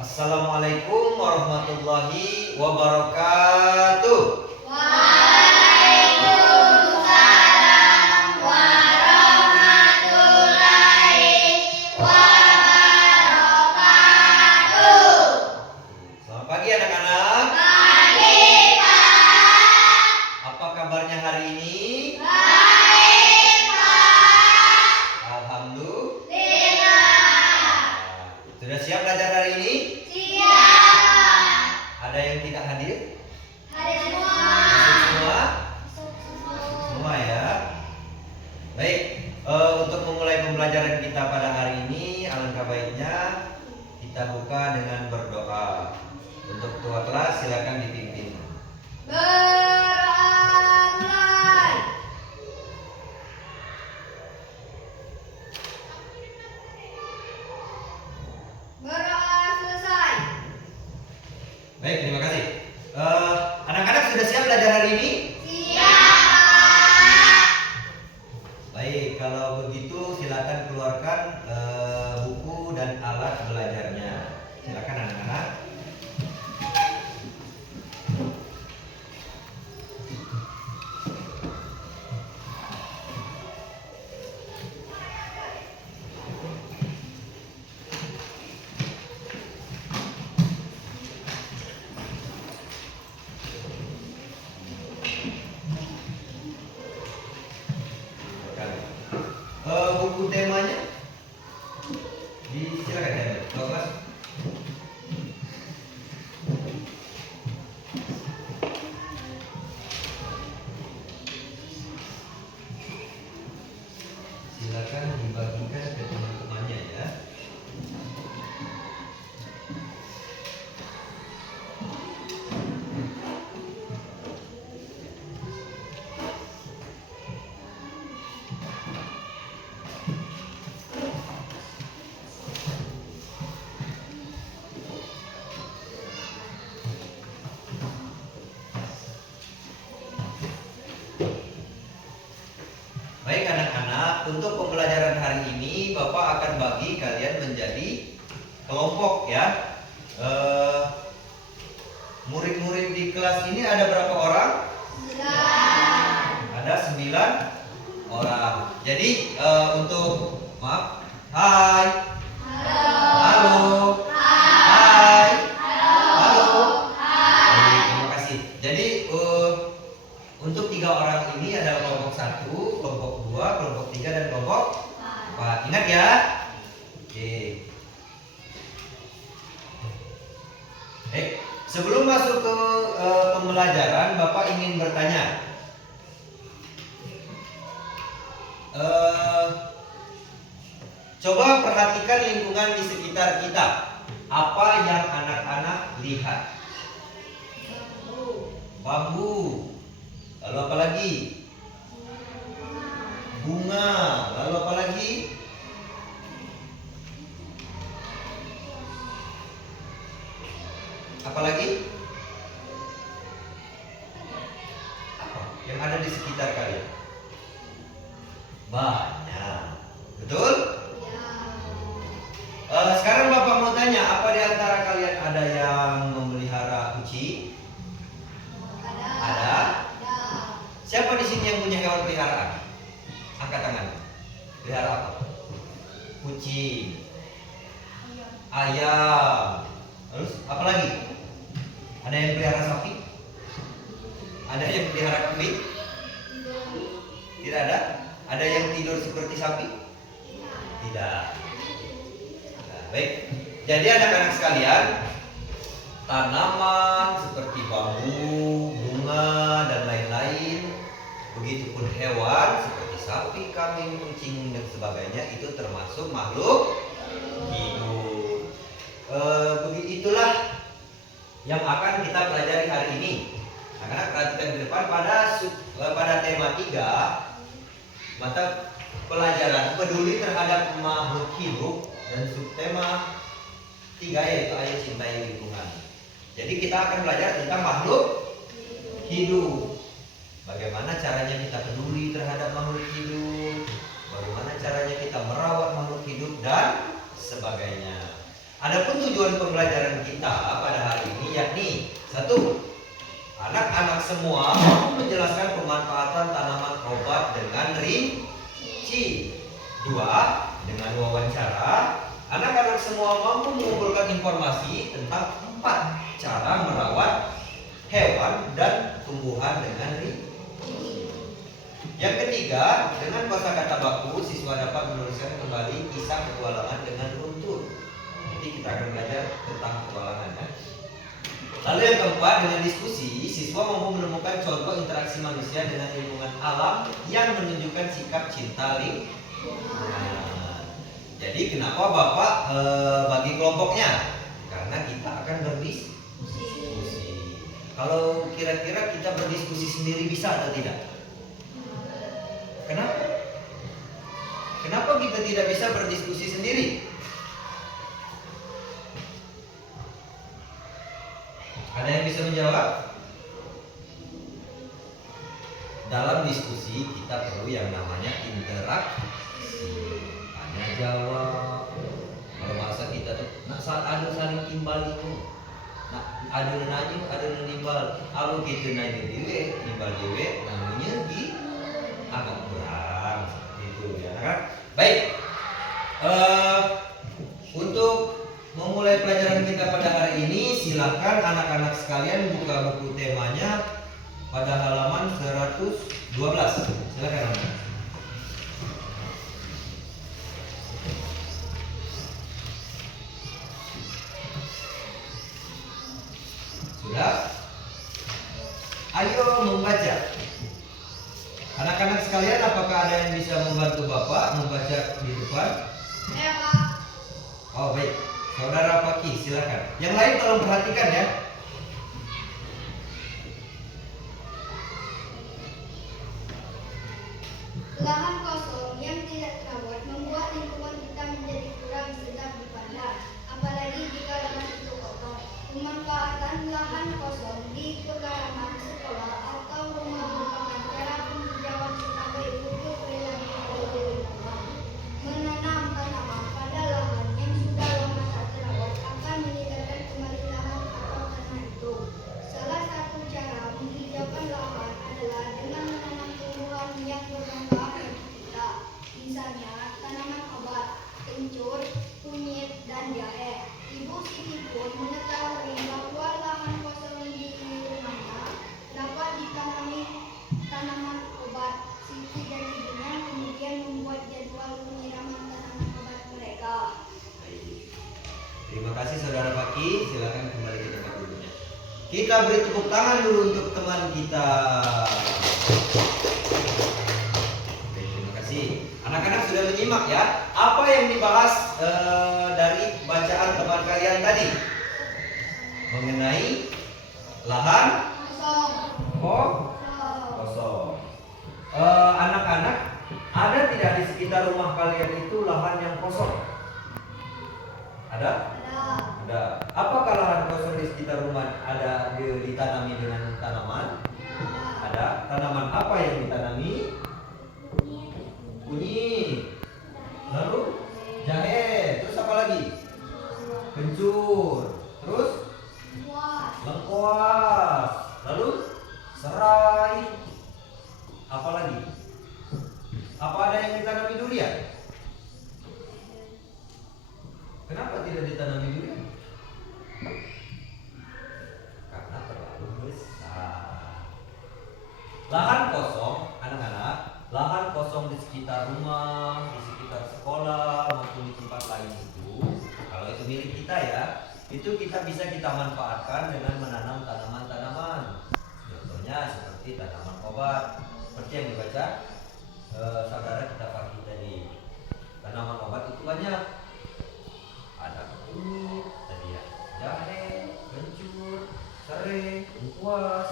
Assalamualaikum warahmatullahi wabarakatuh. Waalaikumsalam warahmatullahi wabarakatuh. Selamat pagi anak-anak. Pagi, Pak. Apa kabarnya hari ini? Baik, Pak. Alhamdulillah. Sudah siap belajar hari ini? Siap. Ada yang tidak hadir? Hadir semua. Masuk semua? Semua ya. Baik, untuk memulai pembelajaran kita pada hari ini, alangkah baiknya kita buka dengan berdoa. Untuk ketua kelas silakan dipimpin. Beramai. Berdoa selesai. Baik, terima kasih. Anak-anak sudah siap belajar hari ini? Siap. Baik, kalau begitu silakan keluarkan buku dan alat belajarnya. Silakan anak-anak. Buku temanya silakan diambil. Ketua kelas. Silakan dibagikan ke teman-temannya ya. Baik anak-anak, untuk pembelajaran hari ini Bapak akan bagi kalian menjadi kelompok ya. Murid-murid di kelas ini ada berapa orang? 9. Ada 9 orang. Jadi untuk maaf, hai, halo, hai, halo. Baik, terima kasih. Jadi untuk 3 orang ini adalah kelompok 1, kelompok 2, kelompok 3 dan kelompok 4. Ingat ya? Oke. Baik, sebelum masuk ke pembelajaran, Bapak ingin bertanya. Coba perhatikan lingkungan di sekitar kita. Apa yang anak-anak lihat? Bambu. Lalu apa lagi? Bunga. Lalu apa lagi? Apa lagi? Apa yang ada di sekitar kalian? Banyak. Betul? Sekarang Bapak mau tanya, apa di antara kalian ada yang memelihara kucing? Ada? Siapa di sini yang punya hewan peliharaan? Angkat tangan. Pelihara apa? Kucing, ayam. Terus apa lagi? Ada yang pelihara sapi? Ada yang pelihara kambing? Tidak ada? Ada yang tidur seperti sapi? Tidak. Nah, baik. Jadi anak-anak sekalian, tanaman seperti bambu, bunga, dan lain-lain, begitupun hewan seperti sapi, kambing, kucing, dan sebagainya, itu termasuk makhluk hidup. Begitulah yang akan kita pelajari hari ini. Anak-anak perhatikan ke depan pada tema 3, mata pelajaran peduli terhadap makhluk hidup, dan subtema 3 yaitu ayo cintai lingkungan. Jadi kita akan belajar tentang makhluk hidup. Bagaimana caranya kita peduli terhadap makhluk hidup, bagaimana caranya kita merawat makhluk hidup dan sebagainya. Adapun tujuan pembelajaran kita pada hari ini yakni satu, anak-anak semua mampu menjelaskan pemanfaatan tanaman obat dengan rinci. Dua, dengan wawancara, anak-anak semua mampu mengumpulkan informasi tentang 4 cara merawat hewan dan tumbuhan dengan rinci. Yang ketiga, dengan kosakata baku, siswa dapat menuliskan kembali kisah petualangan dengan runtun. Nanti kita akan belajar tentang petualangan ya. Lalu yang keempat, dengan diskusi, siswa mampu menemukan contoh interaksi manusia dengan lingkungan alam yang menunjukkan sikap cinta lingkungan. Jadi kenapa Bapak bagi kelompoknya? Karena kita akan berdiskusi. Kalau kira-kira kita berdiskusi sendiri bisa atau tidak? Kenapa? Kenapa kita tidak bisa berdiskusi sendiri? Ada yang bisa menjawab? Dalam diskusi kita perlu yang namanya interaksi, tanya jawab. Kalau bahasa kita tuh, saat ada saling timbal itu, ada nanya, ada nimbal. Kalau kita nanya dewe, nimbal dewe, namanya agak kurang seperti itu ya kan? Baik. Untuk memulai pelajaran kita pada hari ini, silakan anak-anak sekalian buka buku temanya pada halaman 112. Silakan anak. Sudah? Ayo membaca. Anak-anak sekalian, apakah ada yang bisa membantu Bapak membaca di depan? Ya, Pak. Oh baik, Saudara Paki, silakan. Yang lain tolong perhatikan ya. Lahan kosong yang tidak terawat membuat lingkungan kita menjadi kurang sedap dipandang, apalagi jika lahan itu kotor. Pemanfaatan lahan kosong di pekarangan sekolah atau rumah merupakan cara penghijauan sebagai wujud perilaku peduli lingkungan. Menanam tanaman pada lahan yang sudah lama tak terawat akan menyegarkan kembali lahan atau tanah itu. Salah satu cara menghijaukan lahan adalah dengan menanam tumbuhan yang bermanfaat bagi kita. Misalnya tanaman obat, kencur, kunyit, dan jahe. Ibu Siti pun mengetahui bahwa lahan kosong di rumahnya dapat ditanami tanaman obat. Siti dan ibunya kemudian membuat jadwal penyiraman tanaman obat mereka. Terima kasih Saudara Paki, silakan kembali ke tempat duduknya. Kita beri tepuk tangan dulu untuk teman kita. Oke, terima kasih. Anak-anak sudah menyimak ya. Apa yang dibahas dari bacaan teman kalian tadi? Mengenai lahan Kosong. kosong. Anak-anak, ada tidak di sekitar rumah kalian itu lahan yang kosong? Ada? Ada. Apakah lahan kosong di sekitar rumah ada ditanami dengan tanaman? Ada. Tanaman apa yang ditanami? Kunyit. Lalu jahe. Terus apa lagi? Kencur. Terus lengkuas. Lalu serai. Apa lagi? Apa ada yang ditanami durian? Kenapa tidak ditanami durian? Karena terlalu besar. Lahan kosong, anak-anak, lahan kosong di sekitar rumah, di sekitar sekolah maupun di tempat lain itu, kalau itu milik kita ya, itu kita bisa kita manfaatkan dengan menanam tanaman-tanaman. Contohnya seperti tanaman obat, seperti yang dibaca saudara kita pagi tadi. Tanaman obat itu banyak. Ada kunyit, tadi ya, jahe, kencur, serai, lengkuas.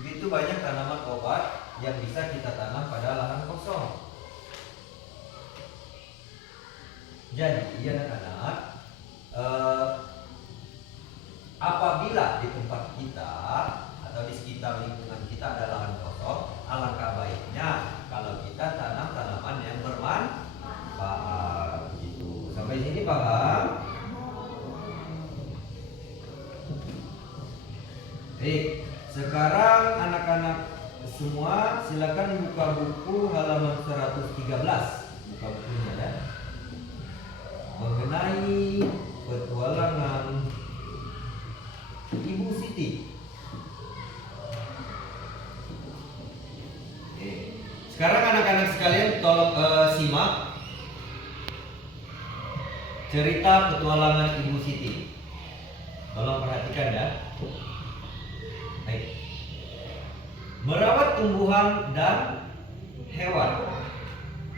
Begitu banyak tanaman obat yang bisa kita tanam pada lahan kosong. Jadi anak-anak, apabila di tempat kita atau di sekitar lingkungan kita ada lahan kosong, alangkah baiknya kalau kita tanam tanaman yang bermanfaat. Gitu. Sampai sini paham? Baik, sekarang anak-anak semua silakan buka buku halaman 113. Buka bukunya ya. Mengenai petualangan Ibu Siti. Oke. Sekarang anak-anak sekalian tolong simak cerita petualangan Ibu Siti. Tolong perhatikan ya. Baik. Merawat tumbuhan dan hewan.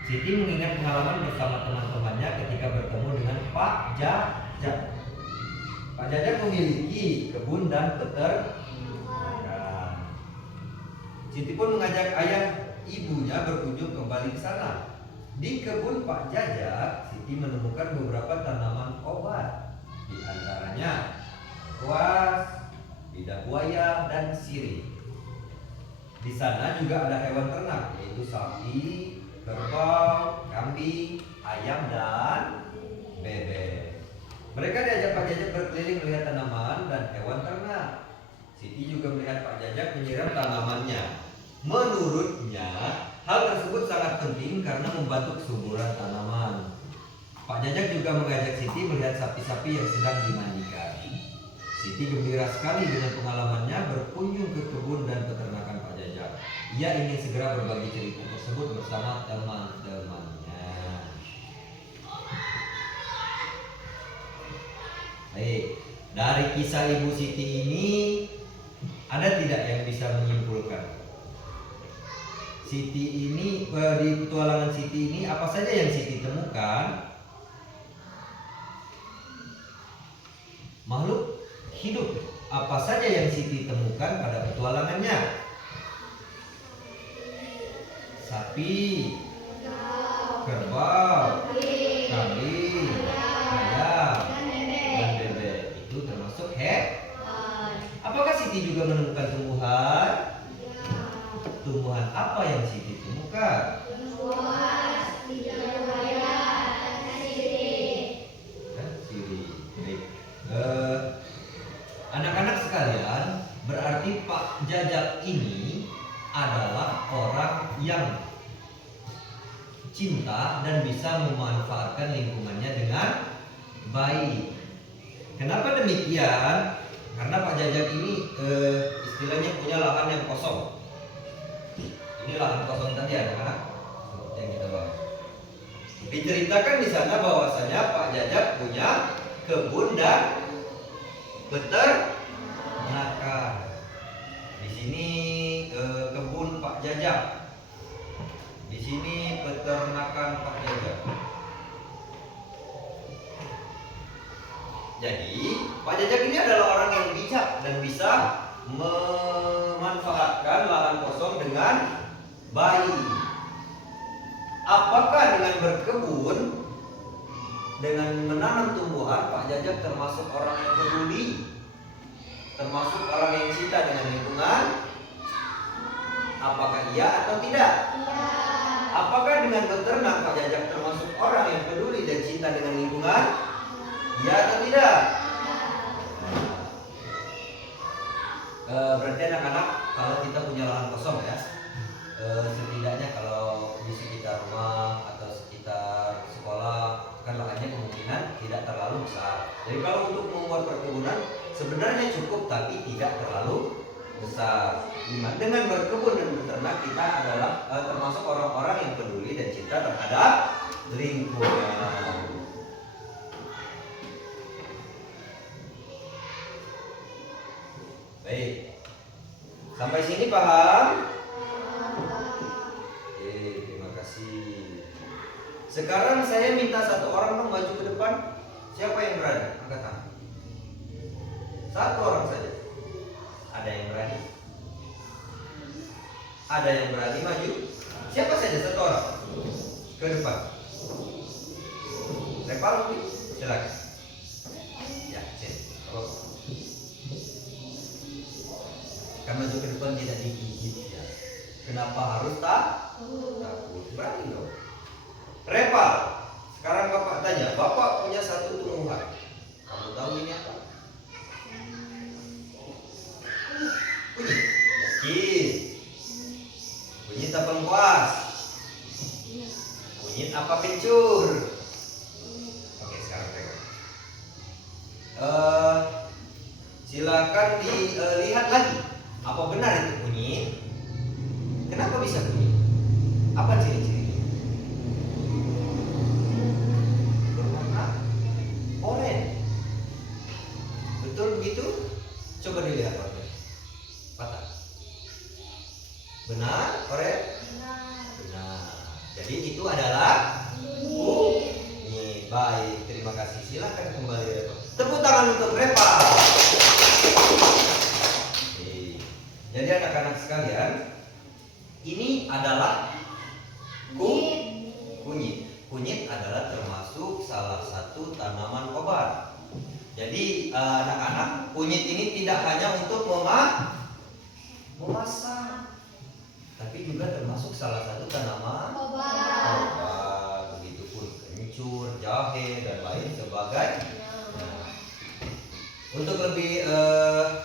Siti mengingat pengalaman bersama teman-temannya ketika bertemu dengan Pak Jajak. Pak Jajak memiliki kebun dan peternakan. Siti pun mengajak ayah ibunya berkunjung kembali ke sana. Di kebun Pak Jajak, Siti menemukan beberapa tanaman obat, di antaranya kuas, lidah buaya, dan sirih. Di sana juga ada hewan ternak, yaitu sapi, kerbau, kambing, ayam, dan bebek. Mereka diajak Pak Jajak berkeliling melihat tanaman dan hewan ternak. Siti juga melihat Pak Jajak menyiram tanamannya. Menurutnya, hal tersebut sangat penting karena membantu kesuburan tanaman. Pak Jajak juga mengajak Siti melihat sapi-sapi yang sedang dimandikan. Siti gembira sekali dengan pengalamannya berkunjung ke kebun dan peternakan Pak Jajak. Ia ingin segera berbagi cerita tersebut bersama teman-temannya. Baik, dari kisah Ibu Siti ini ada tidak yang bisa menyimpulkan? Siti ini di petualangan Siti ini apa saja yang Siti temukan? Makhluk hidup apa saja yang Siti temukan pada petualangannya? Sapi, kerbau, kambing, ayam, dan bebek. Itu termasuk hewan. Apakah Siti juga menemukan tumbuhan? Tumbuhan apa yang Siti temukan? Kuas, lidah buaya, dan sirih. Dan sirih. Baik. Anak-anak sekalian, berarti Pak Jajak ini adalah orang yang cinta dan bisa memanfaatkan lingkungannya dengan baik. Kenapa demikian? Karena Pak Jajak ini istilahnya punya lahan yang kosong. Ini lahan kosong tadi anak-anak yang kita bahas. Diceritakan di sana bahwasanya Pak Jajak punya kebun dan peternakan. Di sini kebun Pak Jajak. Di sini peternakan Pak Jajak. Jadi Pak Jajak ini adalah orang yang bijak dan bisa memanfaatkan lahan kosong dengan baik. Apakah dengan berkebun, dengan menanam tumbuhan, Pak Jajak termasuk orang yang peduli, termasuk orang yang cinta dengan lingkungan? Apakah iya atau tidak? Iya. Apakah dengan beternak Pak Jajak termasuk orang yang peduli dan cinta dengan lingkungan? Iya atau tidak? Berarti anak-anak, kalau kita punya lahan kosong ya, setidaknya kalau di sekitar rumah atau sekitar sekolah kan lahannya kemungkinan tidak terlalu besar. Jadi kalau untuk membuat perkebunan sebenarnya cukup tapi tidak terlalu besar. Dengan berkebun dan beternak kita adalah termasuk orang-orang yang peduli dan cinta terhadap lingkungan. Baik, sampai sini paham? Oke, terima kasih. Sekarang saya minta satu orang dong maju ke depan. Siapa yang berani? Angkat tangan. Satu orang saja. Ada yang berani? Ada yang berani maju? Siapa saja satu orang? Ke depan. Repal, silakan. Ya, sini. Oh. Kan maju ke depan tidak digigit ya. Kenapa harus takut? Berani dong. Repal. Sekarang Bapak tanya, Bapak punya satu tumbuhan. Kamu tahu ini apa? silakan dilihat lagi. Apa benar itu kunyit? Kenapa bisa kunyit? Apa ciri-cirinya? Berwarna oranye. Betul begitu? Coba dilihat warnanya. Patah. Benar, oranye? Benar. Jadi itu adalah kunyit. Baik, terima kasih. Silakan kembali Reva. Tepuk tangan untuk Reva. Oke. Jadi anak-anak sekalian, ini adalah kunyit. Kunyit adalah termasuk salah satu tanaman obat. Jadi anak-anak, kunyit ini tidak hanya untuk memasak, tapi juga termasuk salah satu tanaman obat. Begitupun kencur, jahe, dan lain sebagainya. Untuk lebih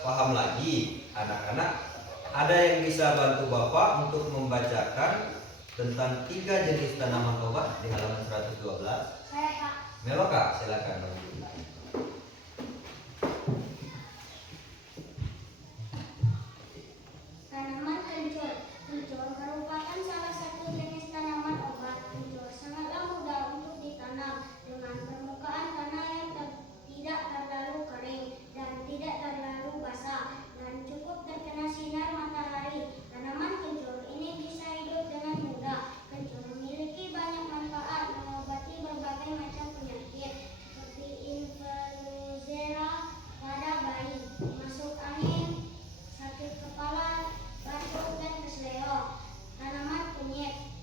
paham lagi, anak-anak, ada yang bisa bantu Bapak untuk membacakan tentang 3 jenis tanaman obat di halaman 112? Saya Kak. Meloka, silakan. Tanaman kencur. Kencur merupakan salah satu jenis tanaman obat. Kencur sangatlah mudah untuk ditanam dengan permukaan tanah yang tidak terlalu kering dan tidak terlalu basah dan cukup terkena sinar matahari. Tanaman kencur ini bisa hidup dengan mudah. Kencur memiliki banyak manfaat, mengobati berbagai macam penyakit seperti influenza pada bayi, masuk angin, sakit kepala, batuk, dan keseleo. Tanaman kunyit.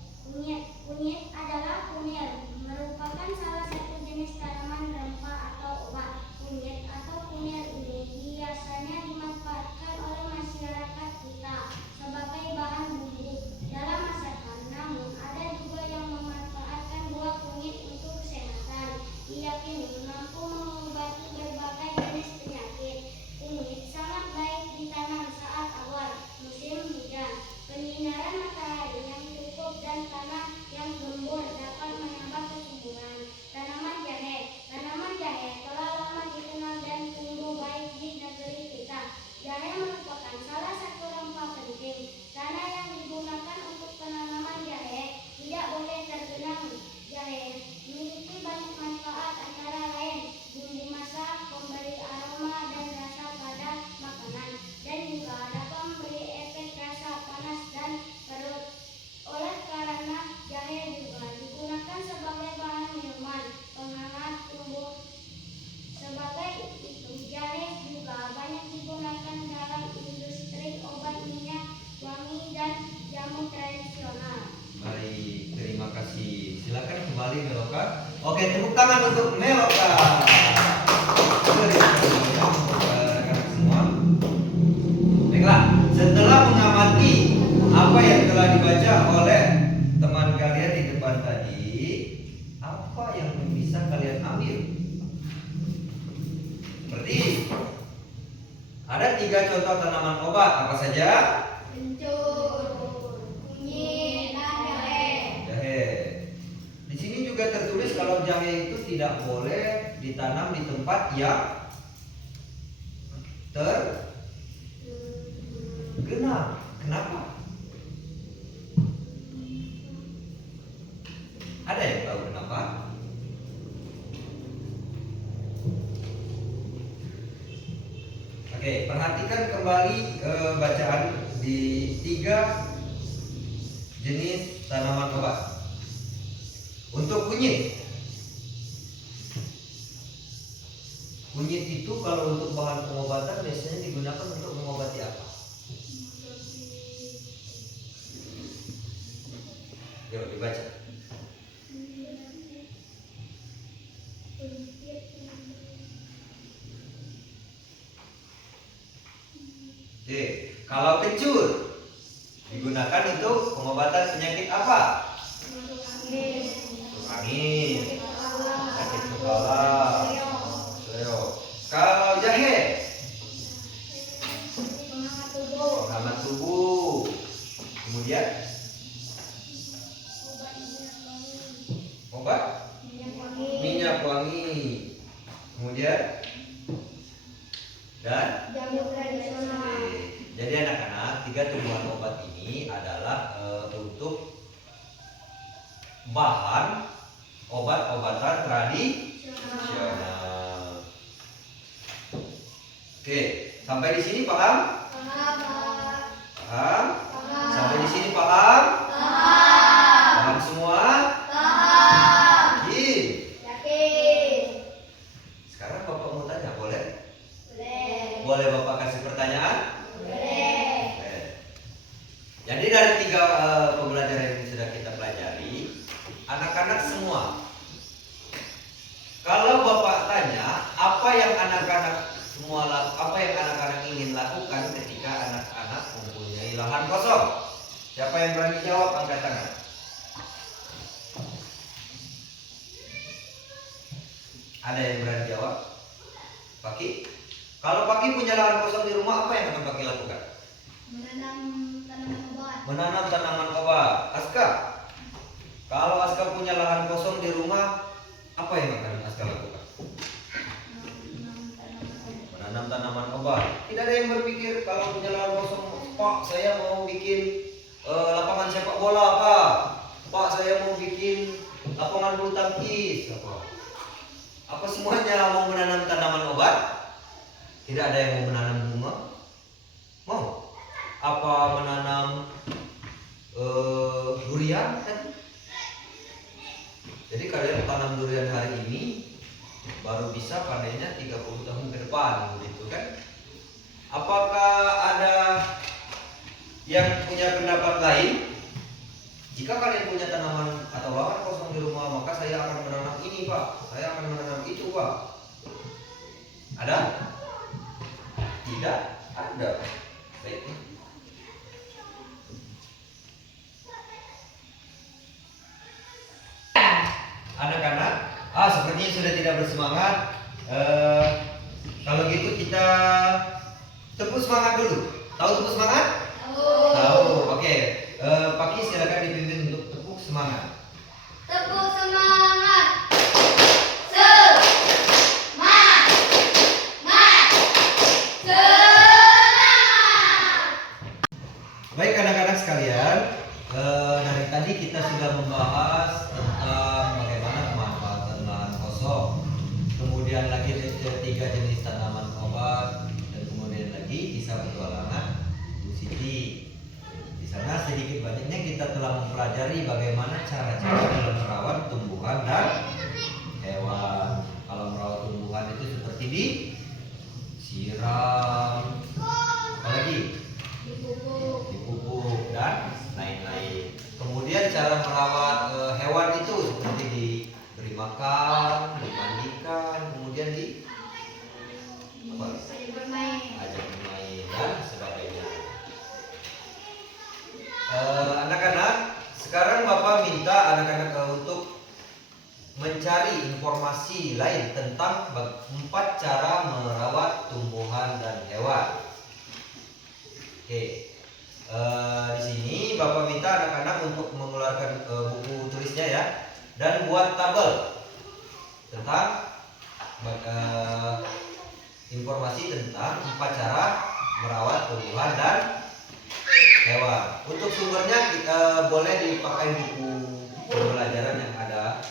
Kunyit adalah kunir, merupakan salah satu jenis tanaman rempah atau obat. Kunyit atau kunir ini biasanya dimanfaatkan oleh masyarakat kita sebagai bahan bumbu dalam masakan. Namun ada juga yang memanfaatkan buah kunyit untuk kesehatan. Diyakini mampu mengobati berbagai jenis penyakit. Kunyit sangat baik ditanam saat awal musim hujan. Penyinaran matahari yang cukup dan tanah yang gembur dapat menambah kesuburan. Tanaman jahe. Tanaman jahe telah lama dikenal dan tumbuh baik di negeri kita. Jahe merupakan salah satu rempah penting. Tanah yang digunakan untuk penanaman jahe tidak boleh tergenang. Jahe memiliki banyak manfaat, antara lain bumbu masak, pemberi aroma dan rasa pada makanan, dan juga dapat memberi efek rasa panas dan perut. Oleh karena jahe juga digunakan sebagai bahan minuman penghangat tubuh. Sebagai itu, jahe juga banyak digunakan dalam industri obat, minyak wangi, dan jamu tradisional. Baik, terima kasih. Silakan kembali Meloka. Oke, tepuk tangan untuk Meloka. Rekan-rekan semua. Baiklah, setelah mengamati apa yang telah dibaca oleh teman kalian di depan tadi, apa yang bisa kalian ambil? Seperti ada 3 contoh tanaman obat, apa saja? Kencur, kunyit, dan jahe. Jahe. Di sini juga tertulis kalau jahe itu tidak boleh ditanam di tempat yang tergenang. Kenapa? Ada yang tahu kenapa? Oke, perhatikan kembali bacaan di 3 jenis tanaman obat. Untuk kunyit. Kunyit itu kalau untuk bahan pengobatan biasanya digunakan untuk mengobati apa? Yuk dibaca. Oke, kalau kencur digunakan untuk pengobatan penyakit apa? Angin, sakit kepala, seleo. Kalau jahe, penghangat tubuh. Kemudian obat minyak wangi. Kemudian dan jamu tradisional. Oke. Jadi anak-anak, 3 tumbuhan obat ini adalah untuk bahan obat-obatan tradisional. Oke, sampai di sini paham? Paham, Pak. Paham? Paham. Sampai di sini paham? Paham. Paham semua? Paham. Yakin? Yakin. Sekarang Bapak mau tanya, boleh? Boleh. Boleh Bapak kasih pertanyaan? Boleh. Oke. Jadi dari 3 pembelajaran yang sudah kita pelajari, anak-anak semua, kalau Bapak tanya apa yang anak-anak ingin lakukan ketika anak-anak mempunyai lahan kosong, siapa yang berani jawab angkat tangan? Ada yang berani jawab? Paki? Kalau Paki punya lahan kosong di rumah, apa yang akan Paki lakukan? Menanam tanaman obat. Menanam tanaman obat. Aska? Kalau Aska punya lahan kosong di rumah, apa yang akan Aska lakukan? Menanam tanaman obat. Tidak ada yang berpikir kalau punya lahan kosong, Pak, saya mau bikin lapangan sepak bola, Pak, saya mau bikin lapangan bulu tangkis, apa semuanya mau menanam tanaman obat? Tidak ada yang mau menanam bunga? Mau? Apa menanam durian tadi? Jadi kalian tanam durian hari ini baru bisa panennya 30 tahun ke depan, begitu kan? Apakah ada yang punya pendapat lain? Jika kalian punya tanaman atau lahan kosong di rumah, maka saya akan menanam ini, Pak. Saya akan menanam itu, Pak. Ada? Tidak ada. Baik. Anak-anak, sepertinya sudah tidak bersemangat. Kalau gitu kita tepuk semangat dulu. Tahu tepuk semangat? Tahu. Oke. Paki silakan dipimpin untuk tepuk semangat. Tepuk semangat. Semangat. Semangat. Baik anak-anak sekalian, dari tadi kita sudah membahas tentang bagaimana pemanfaatan lahan kosong, kemudian lagi 3 jenis tanaman obat, dan kemudian lagi kisah petualangan Bu Siti. Di sana sedikit banyaknya kita telah mempelajari bagaimana cara-cara dalam merawat tumbuhan dan hewan. Kalau merawat tumbuhan itu seperti disiram, apalagi dipupuk dan lain-lain. Kemudian cara merawat hewan itu seperti diberi makan, dimandikan, kemudian Ajak bermain. ajak bermain dan sebagainya. Anak-anak, sekarang Bapak minta anak-anak untuk mencari informasi lain tentang 4 cara merawat tumbuhan dan hewan. Oke, di sini Bapak minta anak-anak untuk mengeluarkan buku tulisnya ya, dan buat tabel tentang informasi tentang 4 cara merawat tumbuhan dan hewan. Untuk sumbernya boleh dipakai buku pembelajaran yang ada.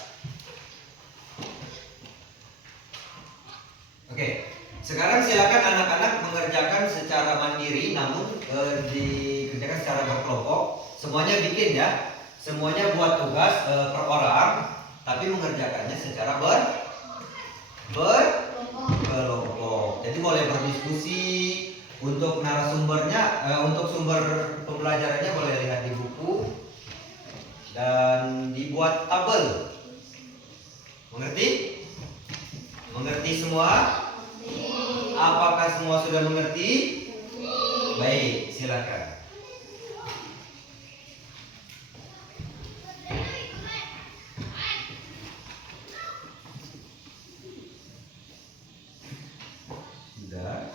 Oke, sekarang silakan anak-anak mengerjakan secara mandiri, namun dikerjakan secara berkelompok. Semuanya bikin ya, semuanya buat tugas per orang, tapi mengerjakannya secara berkelompok. Jadi boleh berdiskusi. Untuk narasumbernya, untuk sumber pembelajarannya boleh lihat di buku dan dibuat tabel. Mengerti? Mengerti semua? Apakah semua sudah mengerti? Baik, silakan. Sudah.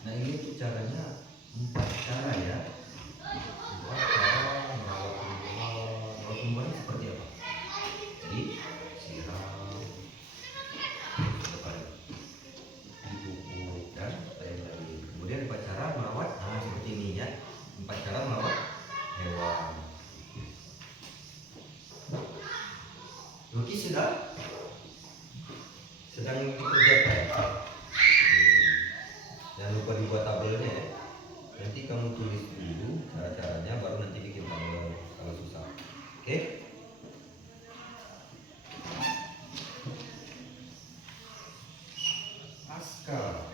Nah ini tuh caranya 4 cara ya. 4 cara merawat tumbuhan. Merawat tumbuhan seperti apa? Bagi sedang dikerjakan. Jangan lupa dibuat tabelnya ya. Nanti kamu tulis dulu cara-caranya, baru nanti bikin tabel kalau susah. Oke? Pascal.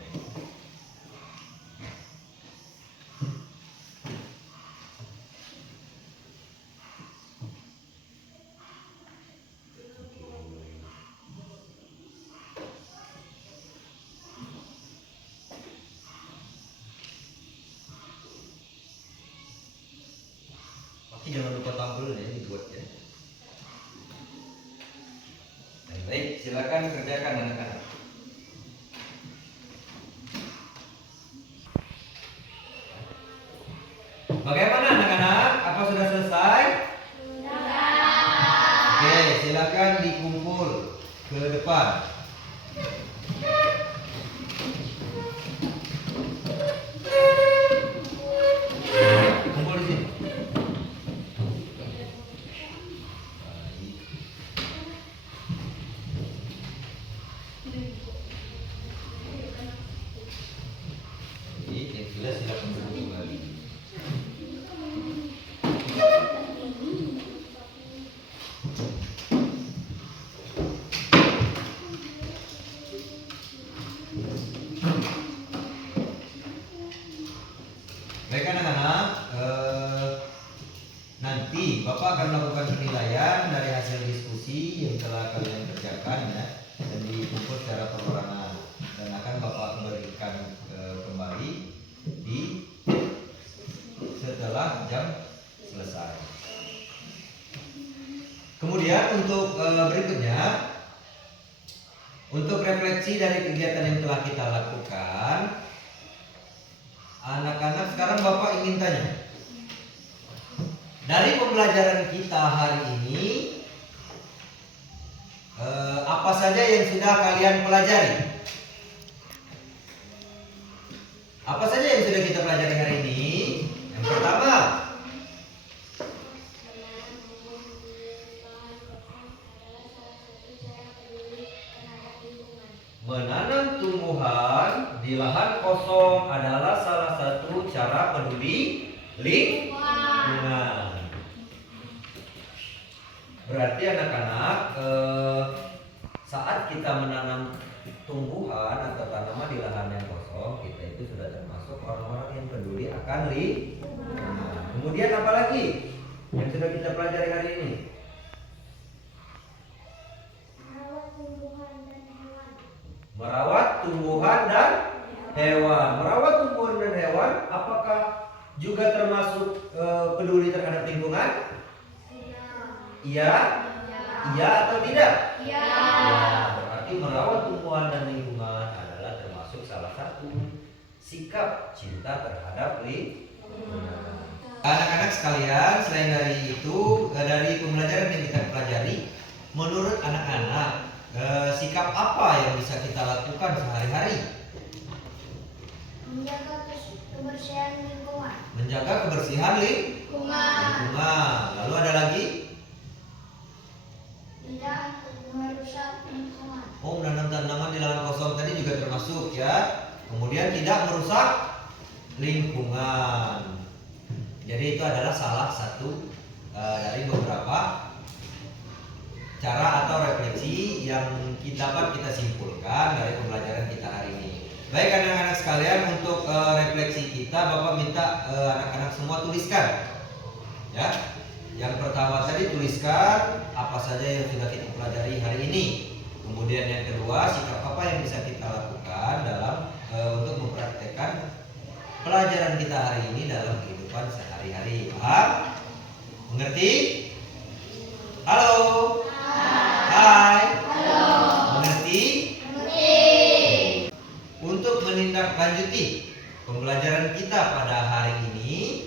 Jangan lupa tabelnya dibuat ya. Baik, silakan kerjakan anak-anak. Bagaimana anak-anak? Apa sudah selesai? Sudah. Oke, silakan dikumpul ke depan. Kumpul di sini. Yang sudah silakan duduk kembali. Baik anak-anak, nanti Bapak akan melakukan penilaian dari hasil diskusi yang telah kalian kerjakan ya, dan dikumpul secara perorangan, dan akan Bapak berikan kembali di setelah jam selesai. Kemudian untuk berikutnya, untuk refleksi dari kegiatan yang telah kita lakukan, anak-anak sekarang Bapak ingin tanya, dari pembelajaran kita hari ini, apa saja yang sudah kalian pelajari? Apa saja yang sudah kita pelajari hari ini? Yang pertama, menanam tumbuhan di lahan kosong adalah salah satu cara peduli lingkungan. Berarti anak-anak, saat kita menanam tumbuhan atau tanaman di lahan yang kosong, kita itu sudah termasuk orang-orang yang peduli akan lingkungan. Kemudian apa lagi yang sudah kita pelajari hari ini? Merawat tumbuhan dan hewan. Merawat tumbuhan dan hewan, apakah juga termasuk peduli terhadap lingkungan? Iya? Iya atau tidak? Iya. Berarti merawat tumbuhan dan lingkungan adalah termasuk salah satu sikap cinta terhadap lingkungan. Anak-anak sekalian, selain dari itu, dari pembelajaran yang kita pelajari, menurut anak-anak, sikap apa yang bisa kita lakukan sehari-hari? Menjaga kebersihan lingkungan. Menjaga kebersihan lingkungan. Lalu ada lagi? Tidak merusak lingkungan. Oh, menanam tanaman di lahan kosong tadi juga termasuk ya. Kemudian tidak merusak lingkungan. Jadi itu adalah salah satu dari beberapa cara atau refleksi yang dapat kita simpulkan dari pembelajaran kita hari ini. Baik anak-anak sekalian, untuk refleksi kita Bapak minta anak-anak semua tuliskan ya. Yang pertama tadi tuliskan apa saja yang sudah kita pelajari hari ini. Kemudian yang kedua, sikap apa yang bisa kita lakukan dalam untuk mempraktekkan pelajaran kita hari ini dalam kehidupan sehari-hari. Paham? Mengerti? Halo? Hai. Halo. Mengerti? Mengerti. Untuk menindaklanjuti pembelajaran kita pada hari ini,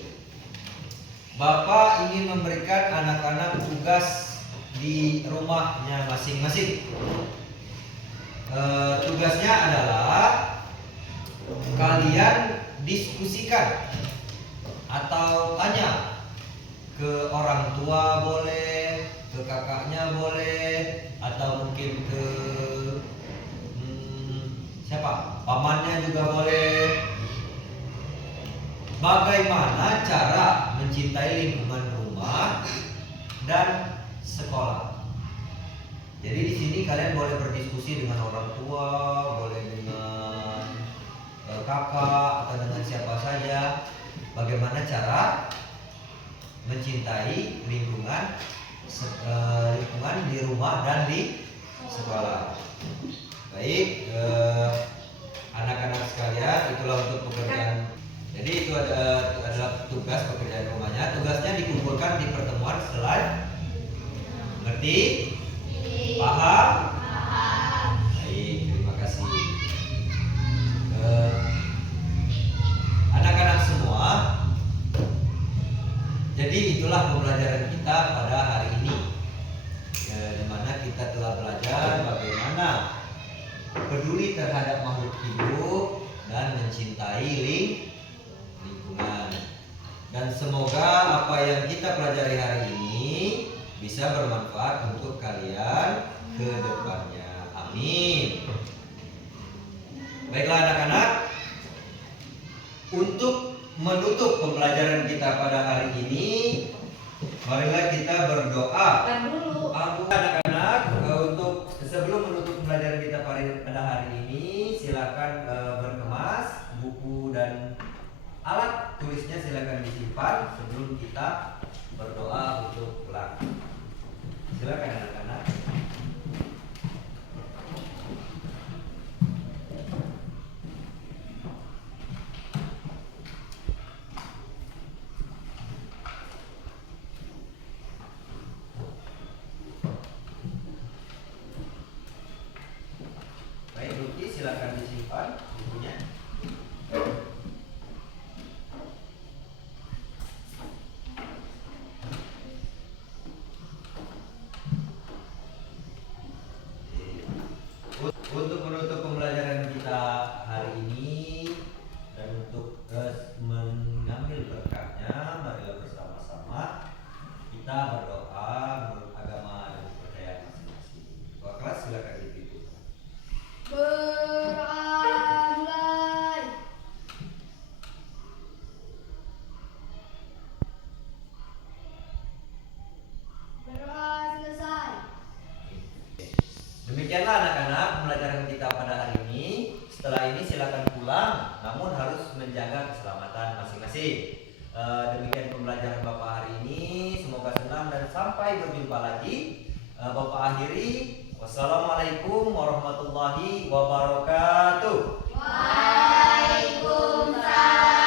Bapak ingin memberikan anak-anak tugas di rumahnya masing-masing. Tugasnya adalah kalian diskusikan atau tanya ke orang tua boleh, ke kakaknya boleh, atau mungkin ke siapa? Pamannya juga boleh. Bagaimana cara mencintai lingkungan rumah dan sekolah? Jadi di sini kalian boleh berdiskusi dengan orang tua, boleh dengan kakak atau dengan siapa saja. Bagaimana cara mencintai lingkungan di rumah dan di sekolah. Baik, anak-anak sekalian, itulah untuk pekerjaan. Jadi itu adalah tugas pekerjaan rumahnya. Tugasnya dikumpulkan di pertemuan setelah. Ngerti? Paham? Baik, terima kasih. Anak-anak semua, jadi itulah pembelajaran kita pada hari ini, di mana kita telah belajar bagaimana peduli terhadap makhluk hidup dan mencintai lingkungan. Dan semoga apa yang kita pelajari hari ini bisa bermanfaat untuk kalian ke depannya. Amin. Baiklah anak-anak, untuk menutup pembelajaran kita pada hari ini, marilah kita berdoa. Anak-anak, untuk sebelum menutup pembelajaran kita pada hari ini, silakan berkemas buku dan alat tulisnya, silakan disimpan sebelum kita berdoa untuk pulang. Silakan anak-anak. Baik, Luki, silakan disimpan bukunya. Untuk menutup pembelajaran kita hari ini dan untuk mengambil berkahnya, marilah bersama-sama kita berdoa menurut agama dan kepercayaan masing-masing. Ketua kelas silakan dipimpin. Berdoa mulai. Berdoa selesai. Demikianlah anak-anak pembelajaran kita pada hari ini. Setelah ini silakan pulang, namun harus menjaga keselamatan masing-masing. Demikian pembelajaran Bapak hari ini. Semoga senang dan sampai berjumpa lagi. Bapak akhiri. Wassalamualaikum warahmatullahi wabarakatuh. Waalaikumsalam.